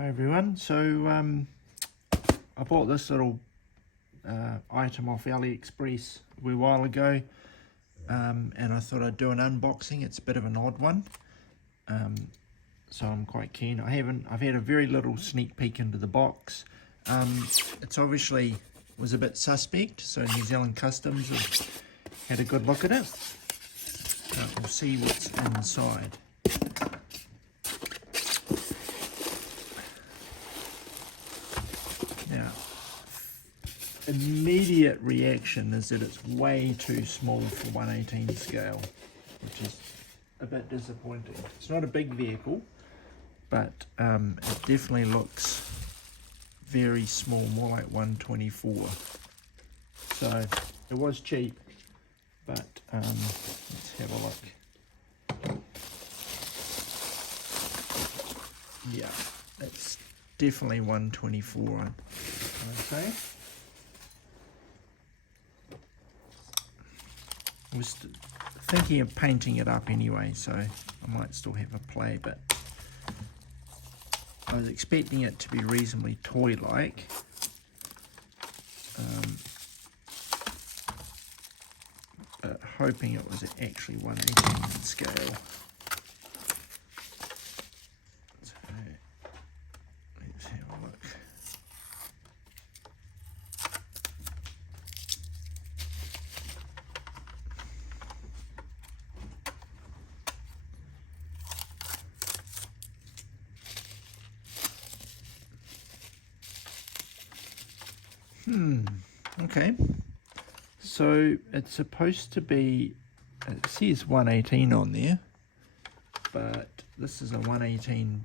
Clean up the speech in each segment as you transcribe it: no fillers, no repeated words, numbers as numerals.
Hi everyone, so I bought this little item off AliExpress a wee while ago, and I thought I'd do an unboxing. It's a bit of an odd one, so I'm quite keen. I've had a very little sneak peek into the box. It's obviously was a bit suspect, so New Zealand Customs have had a good look at it. We'll see what's inside. Now, immediate reaction is that it's way too small for 1/18 scale, which is a bit disappointing. It's not a big vehicle, but it definitely looks very small, more like 1/24. So it was cheap, but let's have a look. Yeah, it's definitely 1/24, I'd say. I was thinking of painting it up anyway, so I might still have a play, but I was expecting it to be reasonably toy-like. But hoping it was actually 1/18 scale. So let's have a look. Okay, so it's supposed to be, it says 1/18 on there, but this is a 1/18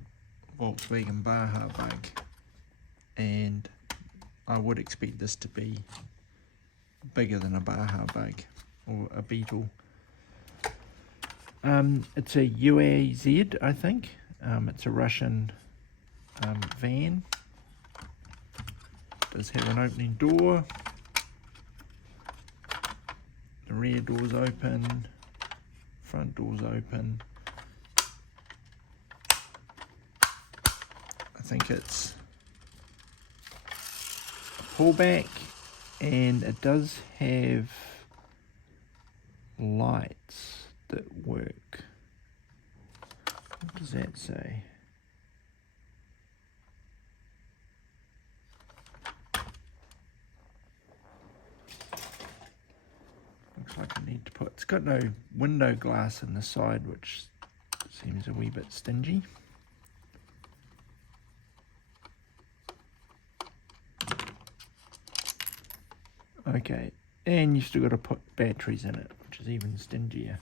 Volkswagen Baja bug, and I would expect this to be bigger than a Baja bug or a Beetle. It's a UAZ, I think. It's a Russian van. Does have an opening door. The rear door's open, front door's open. I think it's a pullback, and it does have lights that work. What does that say? Looks like I need to put, it's got no window glass in the side, which seems a wee bit stingy. Okay, and you still got to put batteries in it, which is even stingier.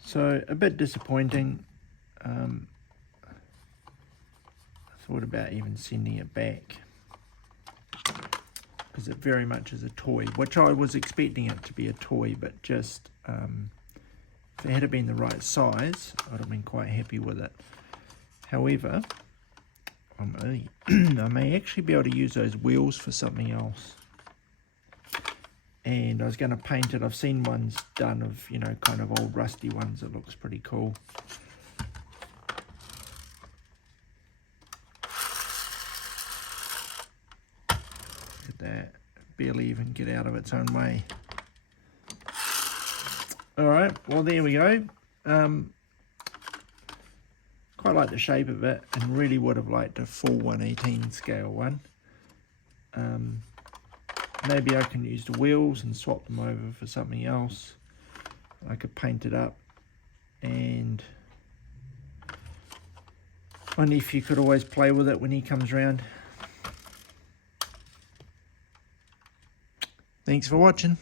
So a bit disappointing. Thought about even sending it back, because it very much is a toy, which I was expecting it to be a toy, but just if it had been the right size, I'd have been quite happy with it. However, I may actually be able to use those wheels for something else, and I was going to paint it. I've seen ones done of, you know, kind of old rusty ones. It looks pretty cool. That barely even get out of its own way. Alright, well there we go. Quite like the shape of it, and really would have liked a full 1/18 scale one. Maybe I can use the wheels and swap them over for something else. I could paint it up, and my nephew could always play with it when he comes round. Thanks for watching.